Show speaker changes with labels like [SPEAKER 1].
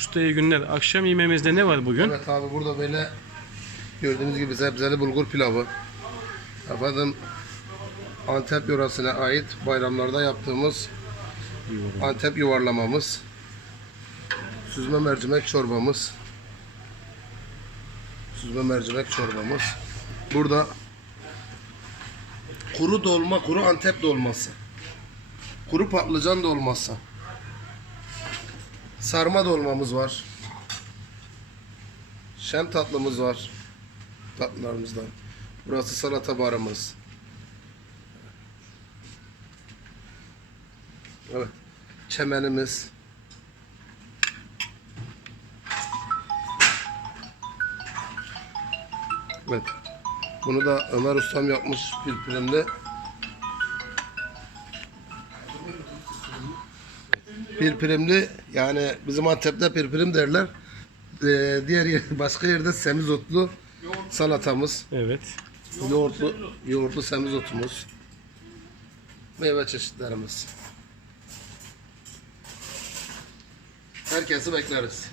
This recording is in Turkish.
[SPEAKER 1] Usta iyi günler. Akşam yemeğimizde ne var bugün?
[SPEAKER 2] Evet abi burada böyle gördüğünüz gibi sebzeli bulgur pilavı. Efendim Antep yöresine ait bayramlarda yaptığımız Antep yuvarlamamız. Süzme mercimek çorbamız. Süzme mercimek çorbamız. Burada kuru dolma, kuru Antep dolması. Kuru patlıcan dolması. Sarma dolmamız var. Şem tatlımız var. Tatlılarımızdan. Burası salata barımız. Evet. Çemenimiz. Evet. Bunu da Ömer Ustam yapmış pirpirimli. Pirpirimli yani bizim Antep'te pirpirim derler. Ee, diğer yer, başka yerde semizotlu salatamız.
[SPEAKER 1] Evet.
[SPEAKER 2] Yoğurtlu, yoğurtlu semizotumuz. Meyve çeşitlerimiz. Herkesi bekleriz.